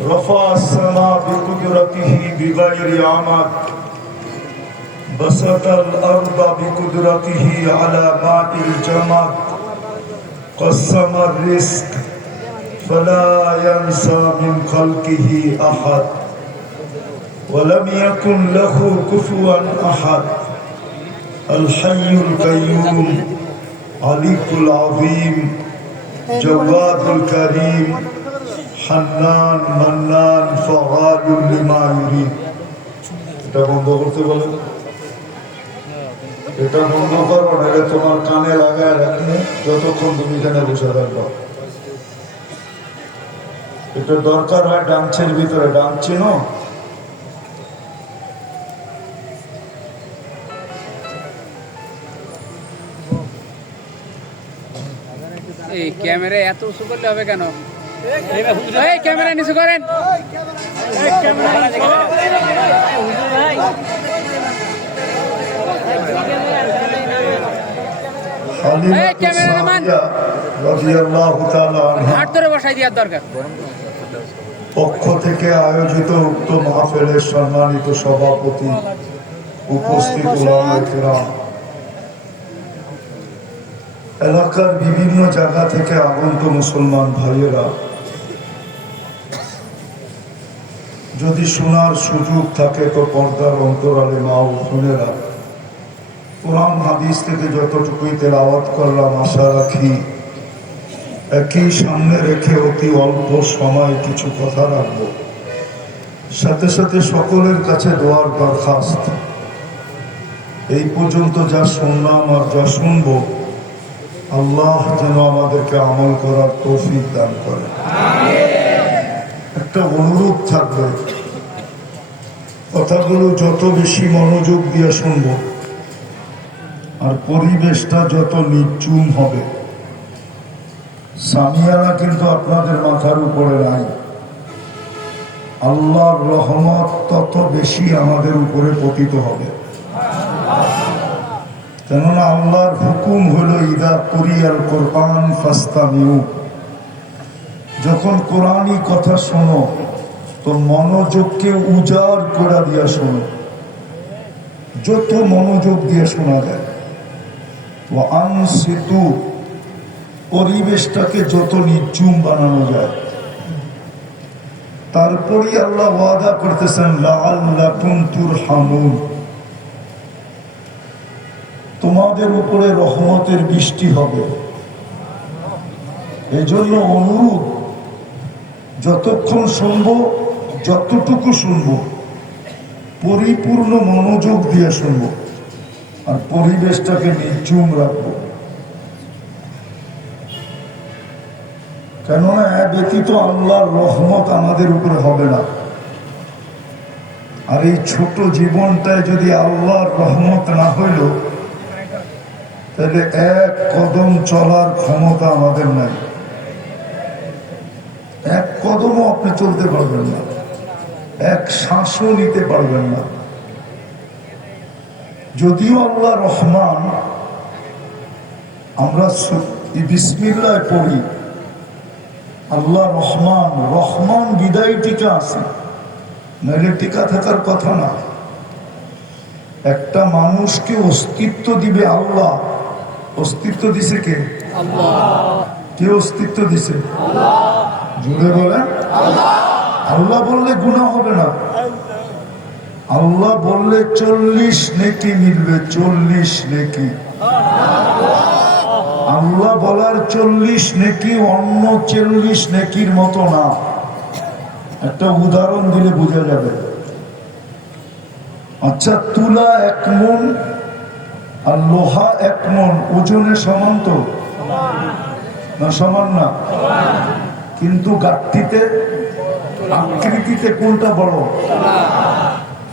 رفع السماء بقدرته بغير عمد بسط الأرض بقدرته على ماء الجمد قسم الرزق فلا ينسى من خلقه أحد ولم يكن له كفوا أحد الحي القيوم عليك العظيم جواد الكريم حنان منان فعال لما يريد এটা বন্ধ করতে বলে এটা বন্ধ করো না এটা তোমার কানে লাগায় রাখলে যতক্ষণ তুমি এখানে বসে থাকবে এটা দরকার হয় ডান্সের ভিতরে ডান্স চিনো এই ক্যামেরা এত উঁচু করলে হবে কেন? এই ক্যামেরা নিচু করেন। পক্ষ থেকে আয়োজিত উক্ত মাহফিলের সম্মানিত সভাপতি, উপস্থিত উলামায়ে কিরাম, এলাকার বিভিন্ন জায়গা থেকে আগত মুসলমান ভাইয়েরা, যদি শোনার সুযোগ থাকে তো পর্দার অন্তরালে মা ও বোনেরা, কোরআন হাদিস থেকে যতটুকুই তেলাওয়াত করলাম আশা রাখি একই সামনে রেখে অতি অল্প সময় কিছু কথা রাখব। সাথে সাথে সকলের কাছে দোয়ার দরখাস্ত, এই পর্যন্ত যা শুনলাম আর যা শুনব আল্লাহ যেন আমাদেরকে আমল করার তৌফিক দান করে। একটা অনুরোধ থাকবে, কথাগুলো যত বেশি মনোযোগ দিয়ে শুনব আর পরিবেশটা যত নির্জুম হবে, সামিয়ানা কিন্তু আপনাদের মাথার উপরে নাই, আল্লাহর রহমত তত বেশি আমাদের উপরে পতিত হবে। কেননা আল্লাহর হুকুম হলো ইদা কুরিয়াল কোরআন ফাস্তামিউ, যখন কোরআনই কথা শোনো তো মনোযোগকে উজাড় করে দিয়া শোনো, যত মনোযোগ দিয়ে শোনা যায়। ওয়া আনসিতু, পরিবেশটাকে যত নির্জুম বানানো যায়। তারপরে আল্লাহ ওয়াদা করতেছেন লাআল্লাকুম তুরহামুন, তোমাদের উপরে রহমতের বৃষ্টি হবে। এজন্য অনুরোধ, যতক্ষণ শুনব, যতটুকু শুনব পরিপূর্ণ মনোযোগ দিয়ে শুনব আর পরিবেশটাকে নির্জুম রাখব। কেননা এ ব্যতীত আল্লাহর রহমত আমাদের উপরে হবে না। আর এই ছোট জীবনটায় যদি আল্লাহর রহমত না হইল তাহলে এক কদম চলার ক্ষমতা আমাদের নাই, এক কদমও আপনি চলতে পারবেন না, এক শ্বাসও নিতে পারবেন না। যদিও আল্লাহ রহমান, আমরা বিসমিল্লাহ পড়ি আল্লাহ রহমান, রহমান বিদায় টিকা আছে, নাহলে টিকা থাকার কথা না। একটা মানুষকে অস্তিত্ব দিবে আল্লাহ, অস্তিত্ব দিছে কে? কে অস্তিত্ব দিছে? জুড়ে বলেন আল্লাহ বললে গুনাহ হবে না, আল্লাহ বললে 40 নেকি মিলবে, 40 নেকি। আল্লাহ বলার 40 নেকি অন্য 40 নেকির মতো না। একটা উদাহরণ দিলে বোঝা যাবে। আচ্ছা, তুলা 1 মণ আর লোহা 1 মণ ওজনে সমান তো না? সমান না, কিন্তু গাঠটিতে আকৃতিতে কোনটা বড়?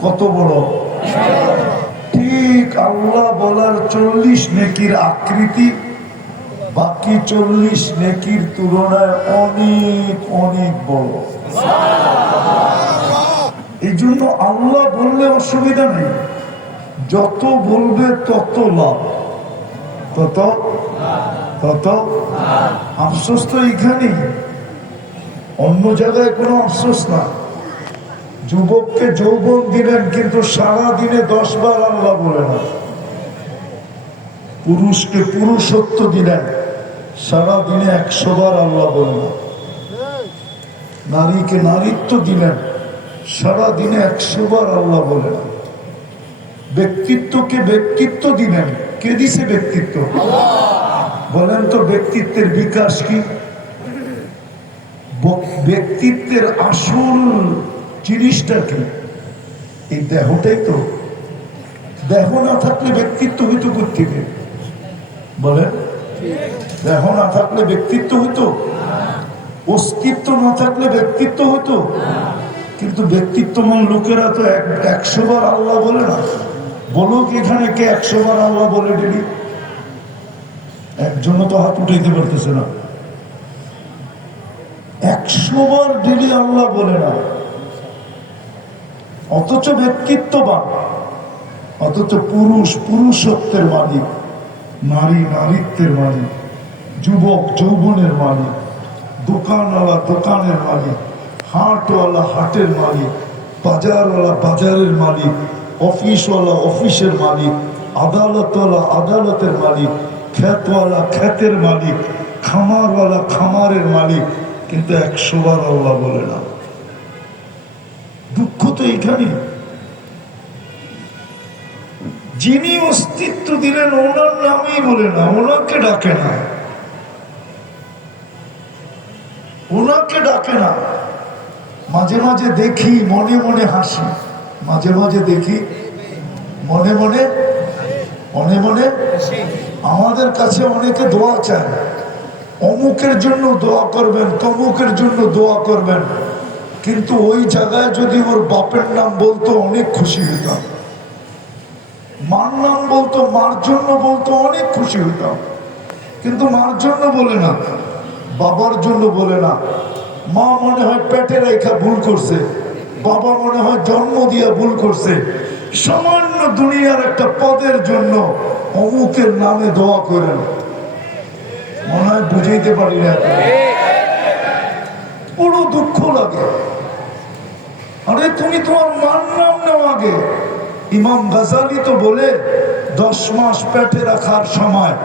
কত বড়? ঠিক আল্লাহ বলার 40 নেকির আকৃতি বাকি 40 নেকির তুলনায় অনেক অনেক বড়। এই জন্য আল্লাহ বললে অসুবিধা নেই, যত বলবে তত লাভ, তত আফসোস তো এইখানেই অন্য জায়গায় কোনো আফসোস না। যুবককে যৌবন দিলেন, কিন্তু সারা দিনে 10 বার আল্লাহ বলে না। পুরুষকে পুরুষত্ব দিলেন, সারা দিনে 100 বার আল্লাহ বলে না। নারীকে নারীত্ব দিলেন, সারা দিনে 100 বার আল্লাহ বলে না। ব্যক্তিত্বকে ব্যক্তিত্ব দিলেন, কে দিছে ব্যক্তিত্ব? বলেন তো ব্যক্তিত্বের বিকাশ কি? ব্যক্তিত্বের আসল জিনিসটা কি? এই দেহটাই তো। দেহ না থাকলে ব্যক্তিত্ব হইতো কোত্থেকে? বলেন, দেহ না থাকলে ব্যক্তিত্ব হইতো? অস্তিত্ব না থাকলে ব্যক্তিত্ব হইতো? কিন্তু ব্যক্তিত্বমান লোকেরা তো 100 বার আল্লাহ বলে না। বলুক এখানে কে 100 বার আল্লাহ বলে ডেলি? একজনও তো হাত উঠাইতে পারতেছে না। 100 বার ডেলি আল্লাহ বলে না, অথচ ব্যক্তিত্ববান, অথচ পুরুষ পুরুষত্বের মালিক, নারী নারীত্বের মালিক, যুবক যৌবনের মালিক, দোকানওয়ালা দোকানের মালিক, হাটওয়ালা হাটের মালিক, বাজারওয়ালা বাজারের মালিক, অফিসওয়ালা অফিসের মালিক, আদালতওয়ালা আদালতের মালিক, ক্ষেতওয়ালা ক্ষেতের মালিক, খামারওয়ালা খামারের মালিক, কিন্তু 100 বার আল্লাহ বলে না। দুঃখ তো এইখানে। যিনি অস্তিত্ব দিলেন ওনার নামই বলে না, ওনাকে ডাকে না, ওনাকে ডাকে না। মাঝে মাঝে দেখি মনে মনে হাসি, মাঝে মাঝে দেখি মনে মনে মনে মনে আমাদের কাছে অনেকে দোয়া চায়, অমুকের জন্য দোয়া করবেন, তমুকের জন্য দোয়া করবেন, কিন্তু ওই জায়গায় যদি ওর বাপের নাম বলতো অনেক খুশি হইতাম, মার নাম বলতো, মার জন্য বলতো অনেক খুশি হইতাম, কিন্তু মার জন্য বলে না, বাবার জন্য বলে না। মা মনে হয় পেটে রেখা ভুল করছে, বাবা মনে হয় জন্ম দিয়া ভুল করছে, সামান্য দুনিয়ার একটা পদের জন্য অমুকের নামে দোয়া করেন। মনে হয় বুঝাইতে পারি না, বড় দুঃখ লাগে। আরে তুমি তোমার মার নাম নাও আগে। ইমাম গাজালি তো বলে 10 মাস পেটে রাখার সময়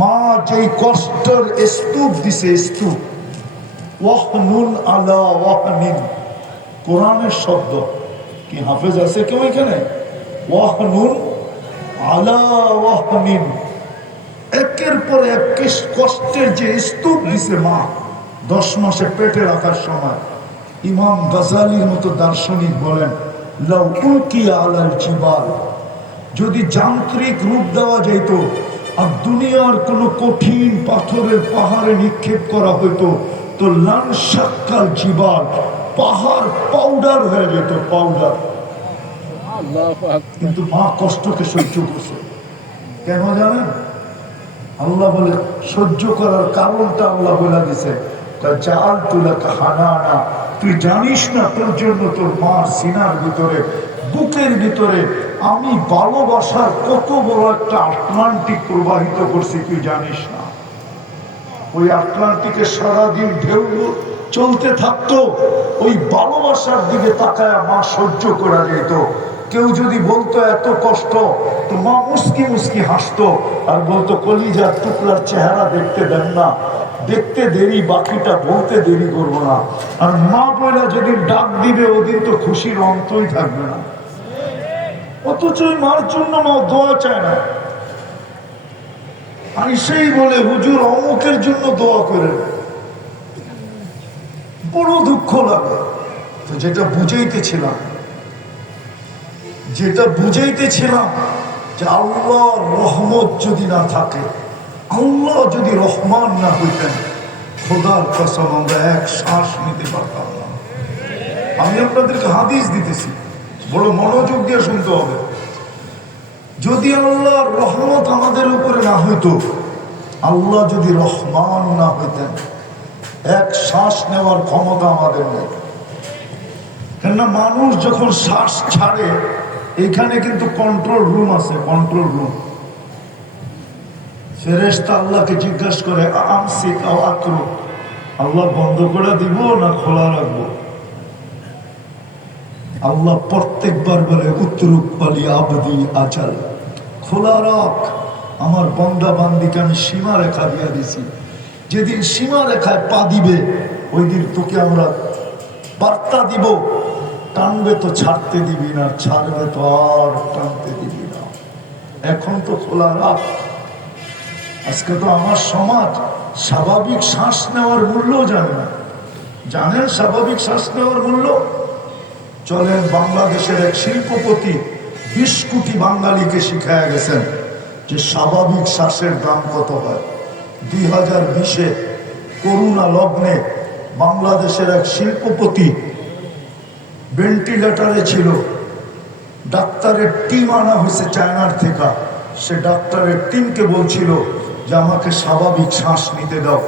মা যেই কষ্টের স্তূপ দিছে, স্তূপ, ওয়াহনুন আলা ওয়াহনিন, কোরআনের শব্দ। কি হাফেজ আছে কেউ এখানে? ওয়াহনুন আলা ওয়াহনিন, একের পর এক কষ্টের যে স্তূপ দিছে মা 10 মাসে পেটে রাখার সময়। ইমাম গাজালির মতো দার্শনিক বলেন, লাউ উলকিয়া আলাল জিবাল, যদি যান্ত্রিক রূপ দেওয়া যেত আর দুনিয়ার কোন কঠিন পাথরের পাহাড়ে নিক্ষেপ করা হইতো, তো লান শাক্কাল জিবাল, পাহাড় পাউডার হয়ে যেত, পাউডার। কিন্তু মা কষ্টকে সহ্য করছে। কেন জানেন? আল্লাহ বলে সহ্য করার কারণটা আল্লাহ বলে দিছে, জাল তুলাকা হানানা, তুই জানিস না তোর জন্য তোর মার সিনার ভিতরে, বুকের ভিতরে আমি ভালোবাসার কত বড় একটা আটলান্টিক প্রবাহিত করছি, তুই জানিস না। ওই আটলান্টিকে সারাদিন ঢেউ চলতে থাকতো, ওই ভালোবাসার দিকে তাকায় মা সহ্য করা যেত। কেউ যদি বলতো এত কষ্ট, তো মা মুস্কি মুস্কি হাসতো আর বলতো কলিজার টুকরার চেহারা দেখতে দেন না, দেখতে দেরি, বাকিটা বলতে দেরি করবো না। আর মা বইলা যেদিন ডাক দিবে ওদিন তো খুশির অন্তই থাকবে না। অথচ মার জন্য মা দোয়া চায় না। আর সেই বলে হুজুর অমুকের জন্য দোয়া করে, বড় দুঃখ লাগে। তো যেটা বুঝাইতেছিলাম যে আল্লাহর রহমত যদি না থাকে, আল্লাহ যদি রহমান না হইতেন, খোদার কসম আমরা এক শ্বাস নিতে পারতাম না। আমি আপনাদেরকে হাদিস দিতেছি, বড় মনোযোগ দিয়ে শুনতে হবে। যদি আল্লাহর রহমত আমাদের উপরে না হইতো, আল্লাহ যদি রহমান না হইতেন, এক শ্বাস নেওয়ার ক্ষমতা আমাদের নেই। কেননা মানুষ যখন শ্বাস ছাড়ে, এখানে কিন্তু কন্ট্রোল রুম আছে, কন্ট্রোল রুম। ফেরেশতা আল্লাহকে জিজ্ঞাসা করে, আমসিক আও আতরুক, আল্লাহ বন্ধ করে দিব না খোলা রাখবো? আল্লাহ প্রত্যেকবার বলে উত্তরুক পালি আবদি আচাল, খোলা রাখ। আমার বন্দা বান্দিকে আমি সীমা রেখা দিয়ে দিছি। যেদিন সীমা রেখায় পা দিবে ওই দিন তোকে আমরা বার্তা দিব, টানবে তো ছাড়তে দিবি না, ছাড়বে তো আর টানতে দিবি না। এখন তো খোলা রাখ। আজকে তো আমার সমাজ স্বাভাবিক শ্বাস নেওয়ার মূল্য জানে না। জানেন স্বাভাবিক শ্বাস নেওয়ার মূল্য? চলেন, বাংলাদেশের এক শিল্পপতি 20 কোটি বাঙালিকে শিখায় গেছেন যে স্বাভাবিক শ্বাসের দাম কত হয়। 2020-এ করোনা লগ্নে বাংলাদেশের এক শিল্পপতি ভেন্টিলেটরে ছিল। ডাক্তারের টিম আনা হয়েছে চায়নার থেকে। সে ডাক্তারের টিমকে বলছিল যে আমাকে স্বাভাবিক শ্বাস নিতে দাও,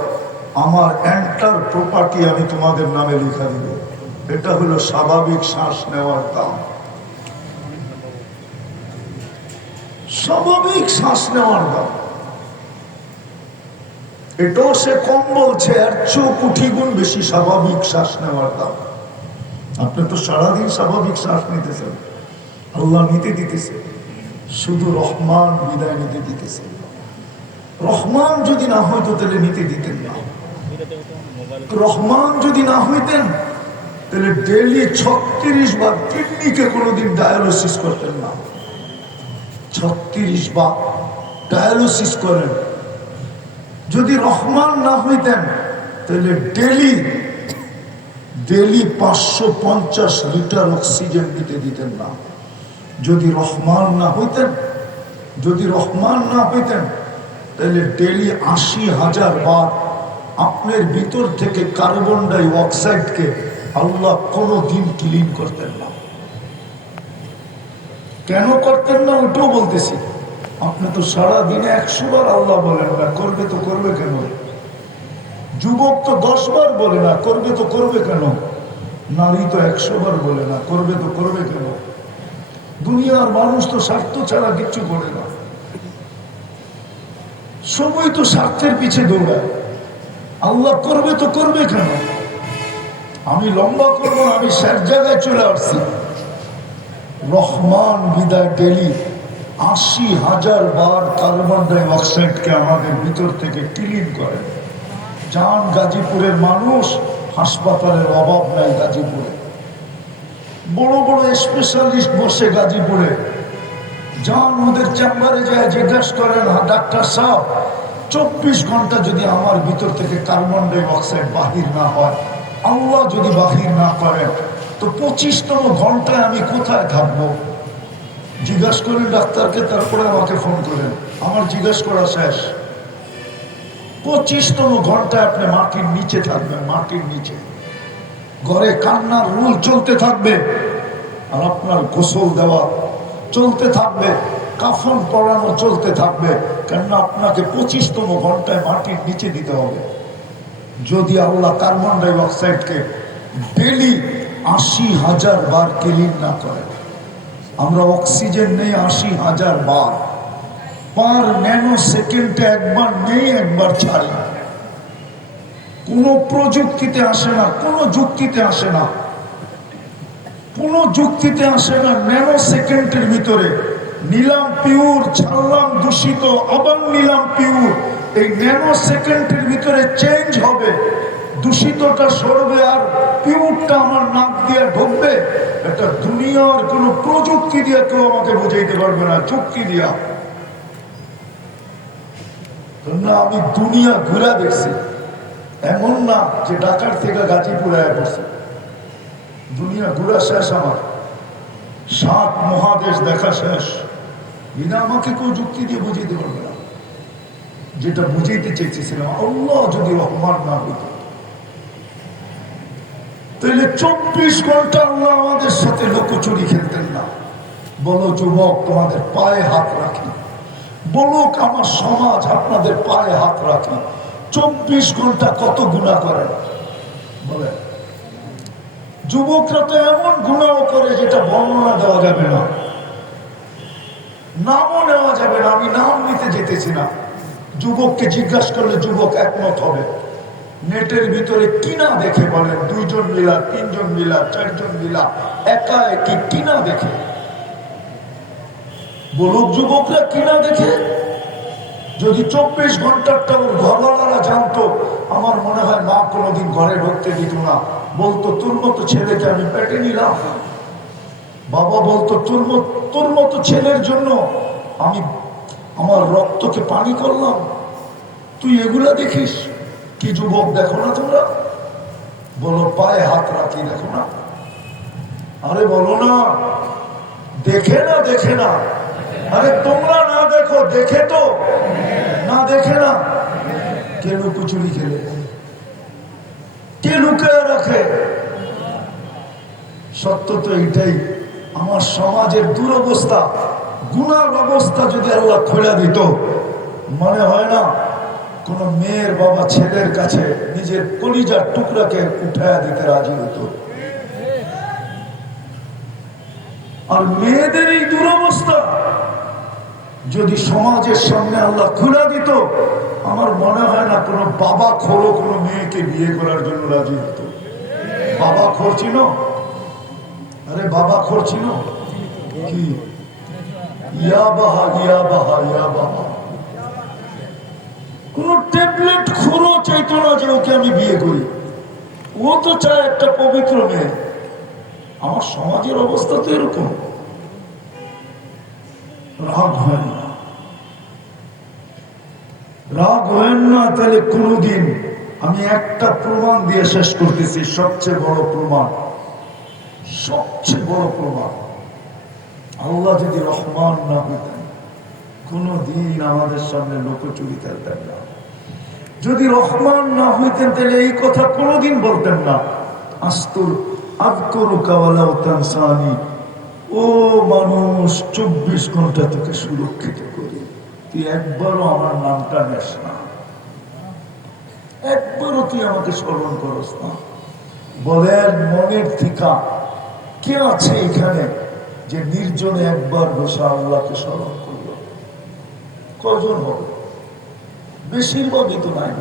আমার এন্টার প্রপার্টি আমি তোমাদের নামে লিখা দিব। এটা হলো স্বাভাবিক শ্বাস নেওয়ার দাম। স্বাভাবিক শ্বাস নেওয়ার দাম। এটাও সে কম বলছে, আর 1 কোটি গুণ বেশি স্বাভাবিক শ্বাস নেওয়ার দাম। আপনি তো সারাদিন স্বাভাবিক শ্বাস নিতেছেন, আল্লাহ নিতে দিতেছে, শুধু রহমান বিদায় নিতে দিতেছে। রহমান যদি না হইতো তাহলে নিতে দিতেন না। রহমান যদি না হইতেন তাহলে ডেইলি 36 বার কিডনিকে কোনোদিন ডায়ালিসিস করতেন না। 36 বার ডায়ালিসিস করেন। যদি রহমান না হইতেন তাহলে ডেইলি 550 লিটার অক্সিজেন দিতে দিতেন না। যদি রহমান না হইতেন তাহলে ডেইলি 80,000 বার আপনার ভিতর থেকে কার্বন ডাই অক্সাইডকে আল্লাহ কোনোদিন ক্লিন করতেন না। কেন করতেন না ওটাও বলতেছি। আপনি তো সারাদিনে 100 বার আল্লাহ বলেন না, করবে তো করবে কেন? যুবক তো 10 বার বলে না, করবে তো করবে কেন? নারী তো 100 বার বলে না, করবে তো করবে কেন? দুনিয়ার মানুষ তো স্বার্থ ছাড়া কিচ্ছু করে না। সবাই তো স্বার্থের পিছে দৌড়ায়। আল্লাহ করবে তো করবে কেন? আমি লম্বা করবো, আমি শেষ জায়গায় চলে আসছি। রহমান বিদায় ডেলি 80,000 বার কার্বন ডাই অক্সাইডকে আমাদের ভিতর থেকে ক্লিন করে। যান গাজীপুরের মানুষ, হাসপাতালের অভাব নাই গাজীপুরে। বড় বড় স্পেশালিস্ট বসে গাজীপুরে। যান ওদের চেম্বারে যায় জিজ্ঞাসা করেন, ডাক্তার সাহেব 24 ঘন্টা যদি আমার ভিতর থেকে কার্বন ডাই অক্সাইড বাহির না হয়, আল্লাহ যদি বাহির না করেন, তো 25তম ঘন্টায় আমি কোথায় থাকবো? জিজ্ঞাসা করেন ডাক্তারকে, তারপরে আমাকে ফোন করেন। আমার জিজ্ঞাসা করা শেষ। 25তম ঘন্টায় আপনি মাটির নিচে থাকবেন, মাটির নিচে। ঘরে কান্নার রুল চলতে থাকবে, আর আপনার গোসল দেওয়া চলতে থাকবে, কাফন পরানো চলতে থাকবে। কেননা আপনাকে 25তম ঘন্টায় মাটির নিচে দিতে হবে। যদি আল্লাহ কার্বন ডাই অক্সাইডকে ডেলি 80,000 বার ক্লিন না করে, আমরা অক্সিজেন নেই 80,000 বার, পার ন্যানো সেকেন্ডে একবার নেই, একবার ছাড়ি। কোনো প্রযুক্তিতে আসে না, কোনো যুক্তিতে আসে না, কোনো যুক্তিতে আসে না। ন্যানো সেকেন্ডের ভিতরে নিলাম পিওর, ছাড়লাম দূষিত, আবার নিলাম পিওর। এই ন্যানো সেকেন্ডের ভিতরে চেঞ্জ হবে, দূষিতটা সরবে আর পিওরটা আমার নাক দিয়ে ঢুকবে। এটা দুনিয়ার কোনো প্রযুক্তি দিয়ে কেউ আমাকে বুঝাইতে পারবে না, যুক্তি দিয়া। না, আমি দুনিয়া ঘুরে দেখছি। এমন না যে ঢাকার থেকে গাজীপুরে বসে। দুনিয়া ঘুরা শেষ আমার, 7 মহাদেশ দেখা শেষ। এটা আমাকে কেউ যুক্তি দিয়ে বুঝাইতে পারবে না। যেটা বুঝাইতে চেয়েছিলাম, আল্লাহ যদি রহমান না হইত, তাহলে 24 ঘন্টা আল্লাহ আমাদের সাথে লুকোচুরি খেলতেন না। বলো যুবক, তোমাদের পায়ে হাত রাখি। বলুক আমার সমাজ, আপনাদের পায়ে হাত রাখি। 24 ঘন্টা কত গুনাহ করেন বলে? যুবকরা তো এমন গুনাহ করে যেটা বর্ণনা দেওয়া যাবে না, নামও নেওয়া যাবে না। আমি নাম নিতে যেতেছি না। যুবককে জিজ্ঞাসা করলে যুবক একমত হবে। নেটের ভিতরে কিনা দেখে বলেন, 2 জন মিলা, 3 জন মিলা, 4 জন মিলা, একা একই কিনা দেখে? বলুক যুবকরা কিনা দেখে? যদি 24 ঘন্টারটা ওর ঘরওয়ালারা জানতো, আমার মনে হয় মা কোনোদিন ঘরে ঢুকতে দিত না। বলতো তোর মতো ছেলেকে আমি পেটে নিলাম। বাবা বলতো তোর মতো ছেলের জন্য আমি আমার রক্তকে পানি করলাম। তুই এগুলা দেখিস? কি যুবক দেখো না তোমরা? বলো পায়ে হাত রাখি দেখো না? আরে বলো না, দেখে না? দেখে না? আরে তোমরা না দেখো, দেখে তো না? দেখে না? কে লুকোচুরি খেলে? কে লুকে রাখে? সত্য তো এইটাই। আমার সমাজের দুরবস্থা, গুনার অবস্থা যদি আল্লাহ খোলা দিত, মনে হয় না কোন মেয়ের বাবা ছেলের কাছে নিজের কলিজার টুকরাকে উঠায়া দিতে রাজি হতো। আর মেয়েদের এই দুরবস্থা যদি সমাজের সামনে আল্লাহ খুলে দিত, আমার মনে হয় না কোনো বাবা খোরও কোনো মেয়েকে বিয়ে করার জন্য রাজি হতো। বাবা খোর ছিল? আরে বাবা খোর ছিল কি? ইয়া বাহা ইয়া বাহা ইয়া বাহা। কোন ট্যাবলেট খোরও চাইতো না যে ওকে আমি বিয়ে করি। ও তো চায় একটা পবিত্র মেয়ে। আমার সমাজের অবস্থা তো এরকম। রাগ হয় না, রাগ হয় না। তাহলে কোনদিন আমি একটা প্রমাণ দিয়ে শেষ করতেছি, সবচেয়ে বড় প্রমাণ, সবচেয়ে বড় প্রমাণ। আল্লাহ যদি রহমান না হইতেন, কোনদিন আমাদের সামনে লুকোচুরি খেলতেন না। যদি রহমান না হইতেন তাহলে এই কথা কোনদিন বলতেন না, আস্তুর আযকুরুকা ওয়ালাউ তানসানি। ও মানুষ, 24 ঘন্টা তোকে সুরক্ষিত করি, তুই একবারও আমার নামটা নেস না, একবারও তুই আমাকে স্মরণ করস না। বলেন মনের থিকা কে আছে এখানে যে নির্জনে একবার বসে আল্লাহকে স্মরণ করলো? কজন হবে? বেশিরভাগই তো নাই।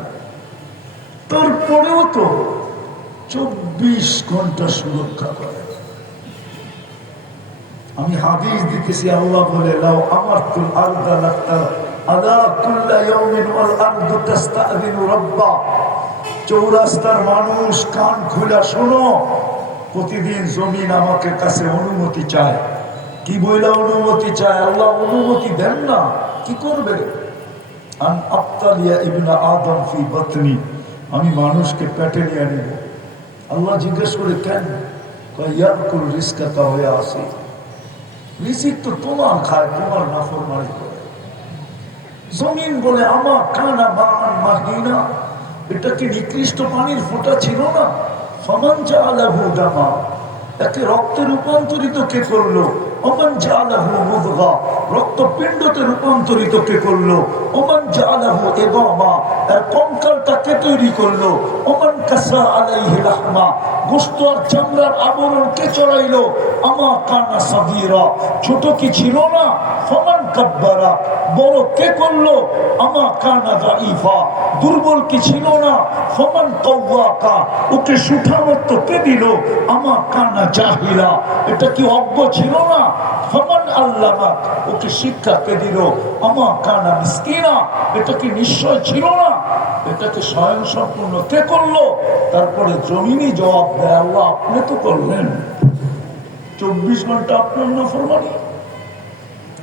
তারপরেও তো 24 ঘন্টা সুরক্ষা করে। আমি হাদিস দিতেছি, আল্লাহ বলে লাউ আমারতুল আরদা লাতা আলা কুল্লা ইয়াউমিন ওয়াল আরদু তাস্তাযিনু রাব্বা। চৌরাস্তার মানুষ কান খুলে শোনো, প্রতিদিন জমিন আমাকে কাছে অনুমতি চায়। কি বইলা অনুমতি চায়? আল্লাহ অনুমতি দেন না, কি করবে? আন আবতালিয়া ইবনা আদম ফি বাতনি, আমি মানুষকে পেটে নিয়ে নিব। আল্লাহ জিজ্ঞেস করে কেন? কয় ইয়াকুল রিজকাকা হয়ে আসি, রিজিক তো তোমার খায়, তোমার নাফরমানি করে। জমিন বলে আমা কানা মান মাহিনা, এটা কি নিকৃষ্ট পানির ফোঁটা ছিল না? ফামান জাআলাহু দামা, একে রক্তে রূপান্তরিত কে করলো? ওমান জাআলাহু মুদগা, রক্তপিণ্ডতে রূপান্তরিত কে করলো? ওমান জাআলাহু ইদামা, এর কঙ্কালটা কে তৈরি করলো? ওমান কাসা আলাইহি লাহমা, গোশত আর চামড়ার আবরণ কে চড়াইলো? আমা কানা সাগীরা, ছোট কি ছিল না? ফামান কাব্বারা, বড় কে করলো? আমা কানা দাঈফা, দুর্বল কি ছিল না? ফামান কাওয়াকা, ওকে সুঠামত্ব কে দিল? আমা কানা জাহিলা, এটা কি অজ্ঞ ছিল না? ফামান আল্লামা, ওকে শিক্ষা কে দিল? আমা কানা মিসকিনা, এটা কি নিশ্চয় ছিল না? এটাকে স্বয়ং সম্পূর্ণ কে করলো? তারপরে জমিনই জবাব দেয়, আল্লাহ আপনি তো করলেন। 24 ঘন্টা আপনার নাফরমানি।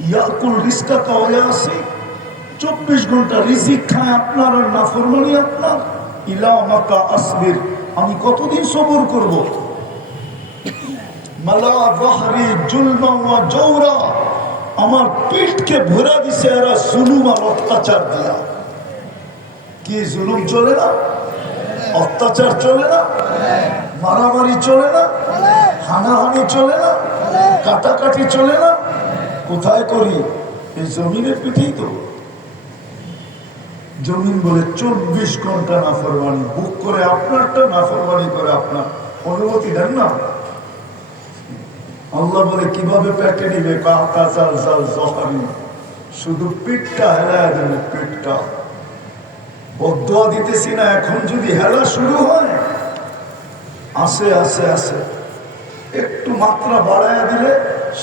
ইয়াকুল রিজকাকা ওয়া ইয়াসি, 24 ঘন্টা রিজিক খায় আপনার আর নাফরমানি আপনার। ইলা মাকা আসবির, আমি কতদিন সবর করব? মালা যাহরি জুলমা ওয়া জাওরা, আমার পিঠকে ভরা দিছে এরা জুলুম আর অত্যাচার দিয়া। কি জুলুম চলে না? অত্যাচার চলে না? মারামারি চলে না? হানাহানি চলে না? কাটাকাটি চলে না? কোথায় করি? এই জমিনের পিঠেই তো। জমিন বলে 24 ঘন্টা নাফরমানি, বুক করে আপনারটা, নাফরমানি করে আপনার। অনুমতি দেন না। আল্লাহ বলে কিভাবে পেটে নিবে? শুধু পিঠটা হেলায় দেবে, পিঠটা। বদদোয়া দিতেছি না, এখন যদি হেলা শুরু হয় আসে আসে আসে একটু মাত্রা বাড়ায়া দিলে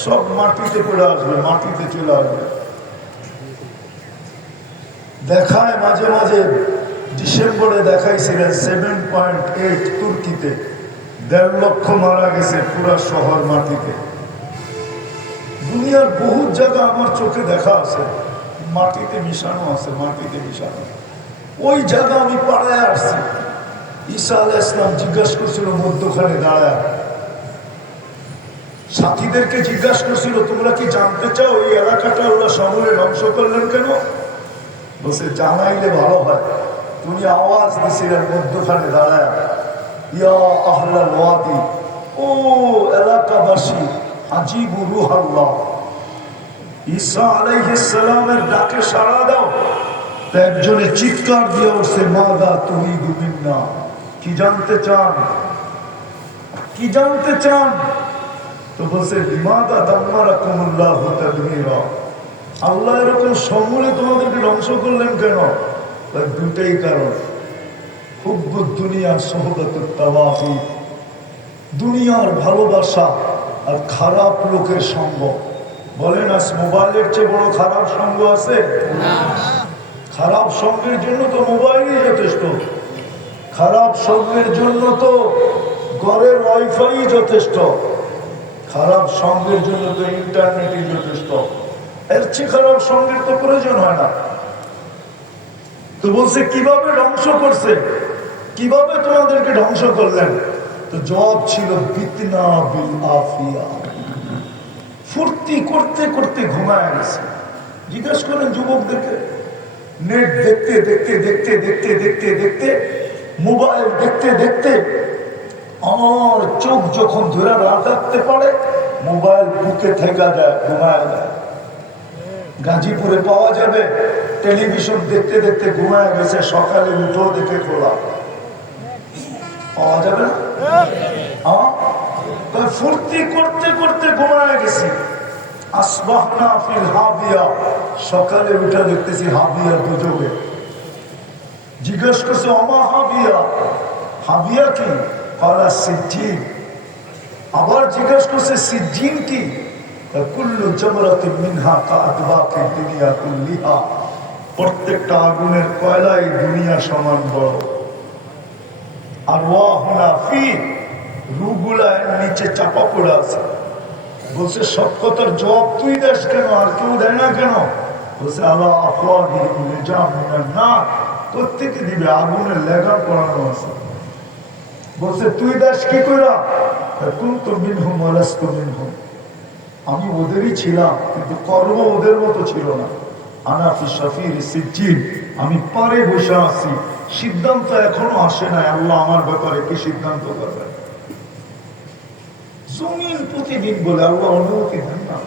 সব মাটিতে পড়ে আসবে, মাটিতে চলে আসবে। দেখায় মাঝে মাঝে, ডিসেম্বরে দেখাইছিলেন 7.8 তুর্কিতে 1.5 লক্ষ মারা গেছে পুরা শহর মাটিতে। দুনিয়ার বহু জায়গা আমার চোখে দেখা আছে, মাটিতে মিশানো আছে, মাটিতে মিশানো। ওই জায়গা আমি পাড়ায় আসছি। ঈসা আলাইহিস সালাম জিজ্ঞাসা করছিল মধ্যখানে দাঁড়ায়, সাথীদেরকে জিজ্ঞাসা করছিল তোমরা কি জানতে চাও এই এলাকাটা ওরা শহরে ধ্বংস করলেন কেন? বলছে জানাইলে ভালো হয়। তুমি আওয়াজ দিছিলেন মধ্যখানে দাঁড়ায়, ইয়া আহলাল ওয়াদি, ও এলাকাবাসী, আজিবু রূহাল্লাহ, ঈসা আলাইহিস সালামের ডাকে সাড়া দাও। তো একজনে চিৎকার দিয়ে উঠছে, মাদা তুরিদু মিন্না, কি জানতে চান, কি জানতে চান? তো বলছে বিমাদা দাম্মারাকুমুল্লাহু তাদমীরা, আল্লাহ এরকম সমূলে তোমাদেরকে ধ্বংস করলেন কেন? দুটাই কারণ, হুব্বুদ দুনিয়া সুহবাতুত তাওয়াগিত, দুনিয়ার ভালোবাসা আর খারাপ লোকের সঙ্গ। বলেন আজ মোবাইলের চেয়ে বড় খারাপ সঙ্গ আছে? খারাপ সঙ্গের জন্য তো মোবাইলই যথেষ্ট, খারাপ সঙ্গের জন্য তো ঘরের ওয়াইফাই যথেষ্ট, খারাপ সঙ্গের জন্য তো ইন্টারনেটই যথেষ্ট। এর চেয়ে খারাপ সঙ্গের তো প্রয়োজন হয় না। তো বলছে কিভাবে ধ্বংস করছে, কিভাবে তোমাদেরকে ধ্বংস করলেন? তো জবাব ছিল বিতনা বিল আফিয়া, ফুর্তি করতে করতে ঘুমায় গেছে। জিজ্ঞেস করেন যুবকদেরকে, নেট দেখতে দেখতে দেখতে দেখতে দেখতে দেখতে, মোবাইল দেখতে দেখতে আমার চোখ যখন ধরে রাখতে পারে, মোবাইল বুকে থেকে যায়, ঘুমায় যায়। গাজীপুরে পাওয়া যাবে টেলিভিশন দেখতে দেখতে ঘুমায় গেছে, সকালে উঠো দেখে খোলা, পাওয়া যাবে না? ফুর্তি করতে করতে ঘুমায় গেছি। আসবাহনা ফিল হাবিয়া, সকালে উঠে দেখতেছি হাবিয়া দুজবে। জিজ্ঞেস করছে অমা হাবিয়া, হাবিয়া কি? কালা সিজ্জিন। আবার জিজ্ঞেস করছে সিজ্জিন কি? কুল্লু জামরাতিন মিনহা কাআতবাকি দুনিয়া কুল্লিহা, প্রত্যেকটা আগুনের কয়লাই দুনিয়া সমান বড়। আর ওয়াহুনা ফি, রুগুলা নিচে চাপা পড়ে আছে। বলছে সব কথার জবাব তুই দেশ কেন, আর কেউ দেয় না কেন? বলছে আল্লাহ আফওয়াহিহিম লিজাম মিনান নার, প্রত্যেকে দিবে, আগুনের লেগাম পড়ানো আছে। বলছে তুই দেশ কি কইরা? কুনতু মিনহুম ওয়া লাস্তু মিনহুম, আমি ওদেরই ছিলাম কিন্তু কর্ম ওদের মতো ছিল না। আনা ফি শাফির সিজ্জিন, আমি পারে বসে আছি, সিদ্ধান্ত এখনো আসে নাই আল্লাহ আমার ব্যাপারে কি সিদ্ধান্ত করবেন। জমিন প্রতিদিন বলে আল্লাহ অনুমতি দেন না।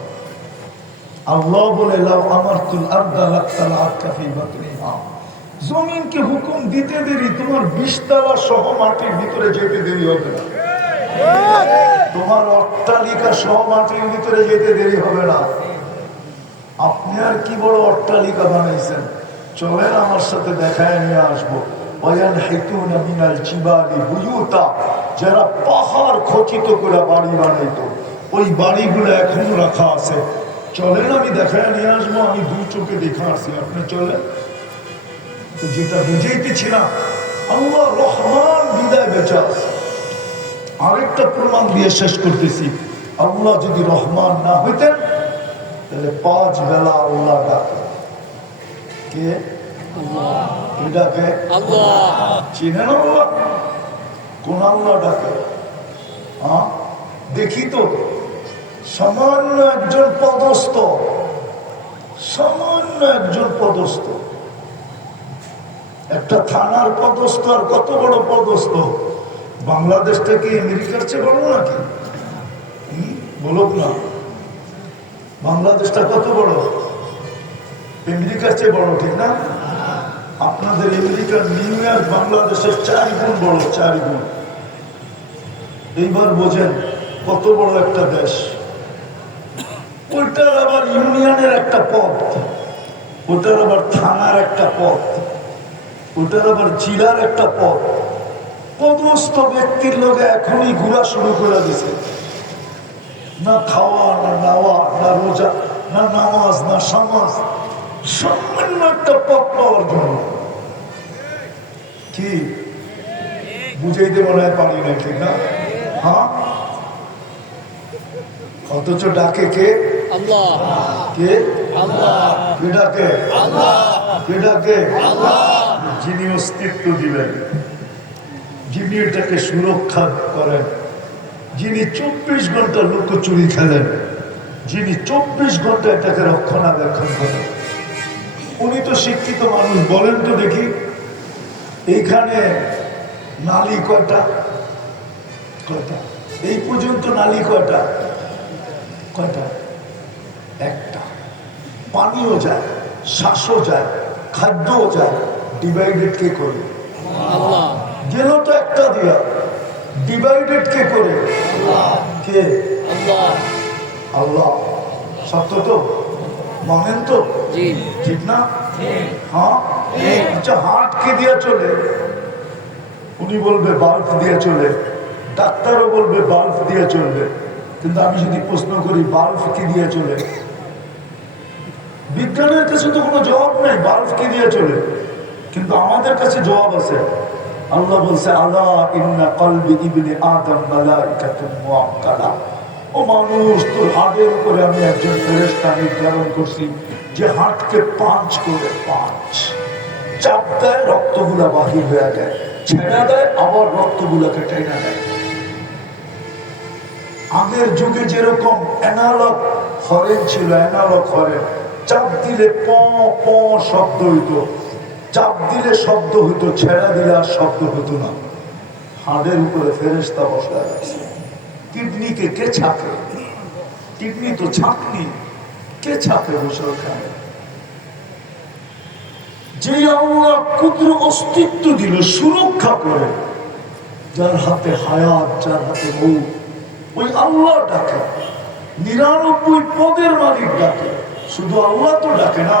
আল্লাহ বলে লাউ আমারতুল আরদা লাকতালাআতকা ফি বাতনিহা, জমিনকে হুকুম দিতে দেরি, তোমার 20 তলা সহ মাটির ভিতরে যেতে দেরি হবে না। তোমার অট্টালিকা সহ মাটির ভিতরে যেতে দেরি হবে না। আপনি আর কি বড় অট্টালিকা বানাইছেন, চলেন আমার সাথে দেখায় নিয়ে আসবো। যারা পাহাড় খচিত করে বাড়ি বানাইতো, ওই বাড়িগুলো এখনো রাখা আছে, চলেন আমি দেখায় নিয়ে আসবো। আমি 2 চোখে দেখা আসছি, আপনি চলেন। তো যেটা বুঝাইতেছিলাম, আল্লাহ রহমান বিদায় বেঁচে আছে। আরেকটা প্রমাণ দিয়ে শেষ করতেছি, আল্লাহ যদি রহমান না হইতেন তাহলে 5 বেলা আল্লাহ ডাকে। কে ডাকে? চিনেন আল্লাহ? কোন আল্লাহ ডাকে? দেখি তো, সামান্য একজন পদস্থ, সামান্য একজন পদস্থ, একটা থানার পদস্থ আর কত বড় পদস্থ। বাংলাদেশটা কি আমেরিকার চেয়ে বড় নাকি? বলুক না, বাংলাদেশটা কত বড়? আমেরিকার চেয়ে বড়, ঠিক না? আপনাদের আমেরিকার নিউ ইয়র্ক বাংলাদেশের 4 গুণ বড়, 4 গুণ। এইবার বোঝেন কত বড় একটা দেশ। ওইটার আবার ইউনিয়নের একটা পদ, ওটার আবার থানার একটা পদ, ওটার আবার জিরার একটা পথ। পদস্থ ব্যক্তির লোকে এখনই ঘোরা শুরু করে দিছে, না খাওয়া, না নাওয়া, না রোজা, না নামাজ, না সমাজ, সামান্য একটা পথ পাওয়ার জন্য। কি বুঝাইতে মনে হয় পারি না, ঠিক না? হ্যাঁ, অথচ ডাকে কে? আল্লাহ। কে? আল্লাহ। কে ডাকে? আল্লাহ। কে ডাকে? আল্লাহ। যিনি অস্তিত্ব দিলেন, যিনি এটাকে সুরক্ষা করেন, যিনি 24 ঘন্টা লুকোচুরি খেলেন, যিনি 24 ঘন্টা এটাকে রক্ষণাবেক্ষণ করেন, উনি তো শিক্ষিত মানুষ। বলেন তো দেখি, এইখানে নালী কয়টা? কয়টা? এই পর্যন্ত নালী কয়টা? কয়টা? একটা। পানিও যায়, শ্বাসও যায়, খাদ্যও যায়। ডিভাইডেড কে করে? আল্লাহ। গেল তো একটা দিয়া, ডিভাইডেড কে করে? কে? আল্লাহ। আল্লাহ। সত্য তো? মানেন তো? জি। ঠিক না? হ্যাঁ। আচ্ছা, হার্ট কে দিয়া চলে? উনি বলবে বাল্ব দিয়ে চলে, ডাক্তারও বলবে বাল্ব দিয়ে চলবে। কিন্তু আমি যদি প্রশ্ন করি বাল্ব কি দিয়ে চলে, বিজ্ঞানের কাছে তো কোনো জবাব নেই, বাল্ব কি দিয়ে চলে। কিন্তু আমাদের কাছে জবাব আছে। আল্লাহ বলছে, আলা ইন্না কলবি ইবনে আদম মালাইকাতুন মুআক্কালা। ও মানুষ, তোর হাড়ের উপরে আমি একজন ফেরেশতা নির্ধারণ করছি, যে হাড়কে পাঁচ করে, পাঁচ চাপ দেয়, রক্তগুলা বাহির হয়ে যায়, ছেড়া দেয়, আবার রক্তগুলাকে টেনে দেয়। আগের যুগে যেরকম অ্যানালগ হরেন ছিল, অ্যানালগ হরেন, চাপ দিলে প প শব্দ হইতো, চাপ দিলে শব্দ হইতো, ছেড়া দিলে আর শব্দ হতো না। হাড়ের উপরে ফেরেশতা বসায় আছে। কিডনিকে কে ছাপে? কিডনি তো ছাপনি, কে ছাপে বসে ওখানে? যে আল্লাহ ক্ষুদ্র অস্তিত্ব দিল, সুরক্ষা করে, যার হাতে হায়াত, যার হাতে মৌত, ওই আল্লাহ ডাকে। 99 পদের মালিক ডাকে। শুধু আল্লাহ তো ডাকে না,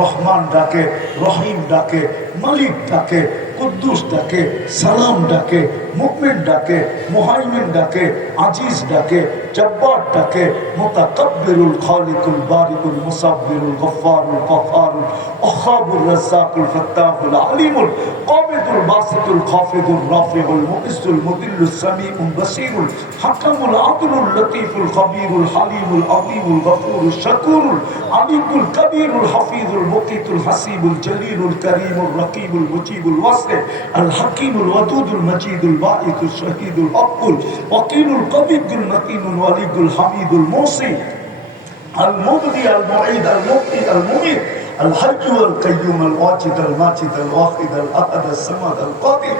রহমান ডাকে, রহিম ডাকে, মালিক ডাকে, কুদ্দুস ডাকে, সালাম ডাকে, মুমিন ডাকে, মুহাইমিন ডাকে, আজিজ ডাকে, জব্বার ডাকে, মুতাকাব্বিরুল খালিকুল বারিকুল মুসাব্বিরুল গফফারুল কাহ্হারুল ওয়াহ্হাবুর রাজ্জাকুল ফাত্তাহুল আলিমুল কাবিদুল বাসিতুল খাফিদুর রাফিউল মুইজ্জুল মুদিল্লুস সামিউল বাসীরুল হাকামুল আদলুল লতীফুল খবীরুল হালিমুল আযীমুল গফুরুশ শাকুরুল আলিমুল কবীরুল হাফিজুল মুকিতুল হাসিবুল জলিলুল করিমুর রকিবুল মুজিবুল ওয়াসি আল হাকিমুল ওয়াদুদুল মজিদুল বাঈকুল শহীদুল হকুল ওয়াকিলুল কবিদুল মতিনুল ওয়ালিদুল হামিদুল মুসি আল মুবদি আল মুঈদ আল মুবতি আল মুমিত الحي والقيوم الواجد الماجد الواحد الأحد الصمد القادر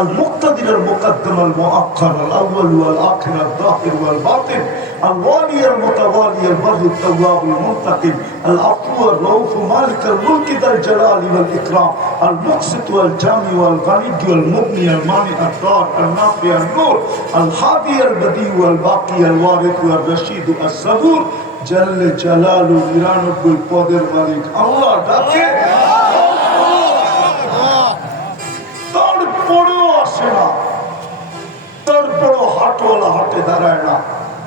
المقتدر المقدم المؤخر الأول والآخر الظاهر والباطن الوالي المتوالي البر التواب المنتقم العفو الرؤوف مالك الملك ذا الجلال والإكرام المقسط والجامع والغني والمغني المانع الضار النافع النور الهادي البديع والباقي الوارث والرشيد الصبور জাল্লে জালালু 99 পদের মালিক আল্লাহ ডাকে, তারপরেও আসে না। তারপরেও হাটওয়ালা হাটে দাঁড়ায় না,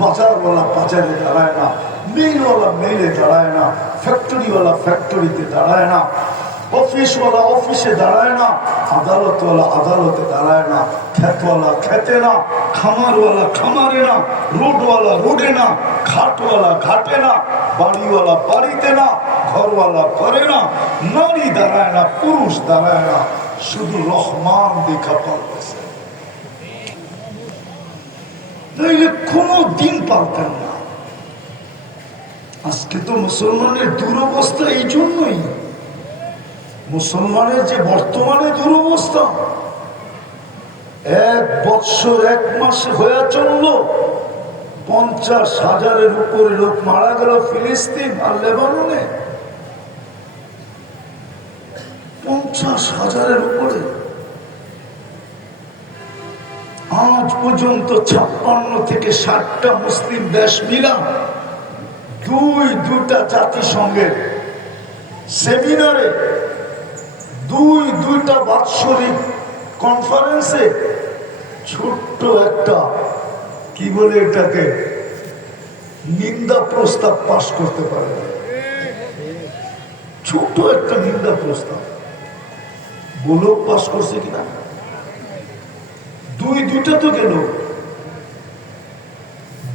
বাজারওয়ালা বাজারে দাঁড়ায় না, মিলওয়ালা মিলে দাঁড়ায় না, ফ্যাক্টরিওয়ালা ফ্যাক্টরিতে দাঁড়ায় না, অফিসওয়ালা অফিসে দাঁড়ায় না, আদালতওয়ালা আদালতে দাঁড়ায় না, খেতওয়ালা খেতে না, খামারওয়ালা খামারে না, রোডওয়ালা রোডে না, ঘাটওয়ালা ঘাটে না, বাড়িওয়ালা বাড়িতে না, ঘরওয়ালা ঘরে না, নারী দাঁড়ায় না, পুরুষ দাঁড়ায় না, শুধু রহমান দেখা পাচ্ছে। নইলে কোনো দিন পারতেন না। আজকে তো মুসলমানের দুরবস্থা এই জন্যই। মুসলমানের যে বর্তমানে দুরবস্থা, 1 বৎসর 1 মাসে হয়ে চলল 50,000-এর উপরে লোক মারা গেল ফিলিস্তিন আর লেবাননে। 50,000-এর উপরে। আজ পর্যন্ত 56 থেকে 60টা মুসলিম দেশ মিলা দুটা জাতিসংঘের সেমিনারে দুইটা বাৎসরিক কনফারেন্সে ছোট্ট একটা কি বলে এটাকে নিন্দা প্রস্তাব পাশ করতে পারে না। ছোট একটা নিন্দা প্রস্তাব বলো পাশ করছে কিনা। দুইটা তো গেল,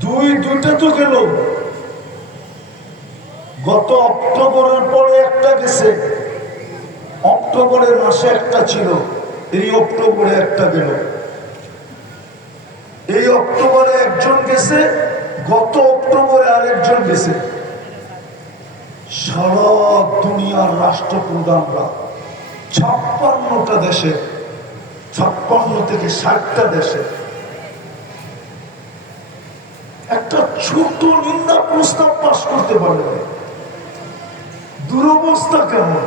দুইটা তো গেল। গত অক্টোবরের পরে একটা গেছে, অক্টোবরের মাসে একটা ছিল, এই অক্টোবরে একটা গেল। এই অক্টোবরে একজন গেছে, গত অক্টোবরে আরেকজন গেছে। সারা দুনিয়ার রাষ্ট্রপ্রধানরা 56টা দেশে, 56 থেকে 60টা দেশে একটা ছোট নিন্দা প্রস্তাব পাশ করতে পারবে। দুরবস্থা কেমন।